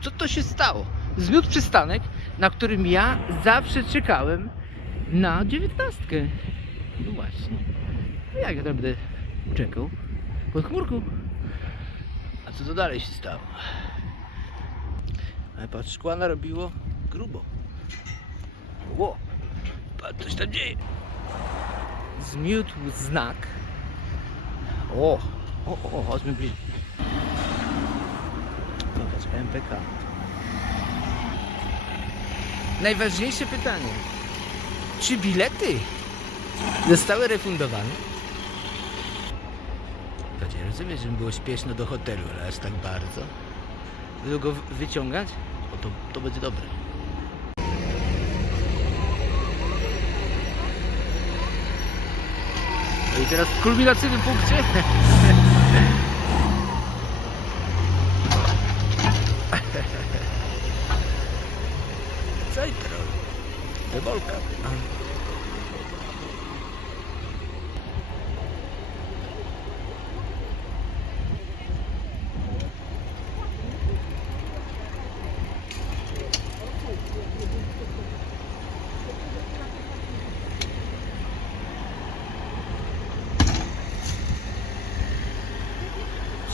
Co to się stało? Zmiótł przystanek, na którym ja zawsze czekałem na dziewiętnastkę. No właśnie. No Jak ja tam będę czekał? Pod chmurką. A co to dalej się stało? Ale patrz, szkła narobiło grubo. Ło! Patrz, coś tam dzieje. Zmiótł znak. O! O, o, o, bliżej. MPK. Najważniejsze pytanie. Czy bilety zostały refundowane? Słuchajcie, rozumiem, że było śpieszno do hotelu, ale aż tak bardzo. Będą go wy- wyciągać? O, to, to będzie dobre. No i teraz w kulminacyjnym punkcie Rewolka.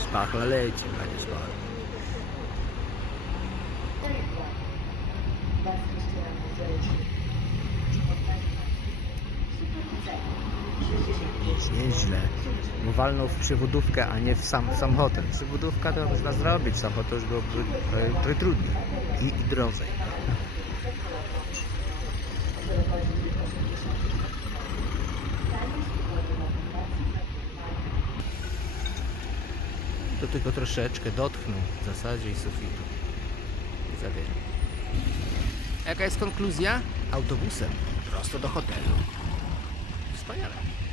Spachla leci, panie Spachla. That's just, yeah, nieźle. Bo walnął w przewodówkę, a nie w sam, w sam hotel. Przewodówka to można zrobić, sam hotel już byłoby trochę, trochę trudniej i, i drożej. To tylko troszeczkę dotknął w zasadzie i sufitu. Nie za wiele. Jaka jest konkluzja? Autobusem prosto do hotelu. Spanish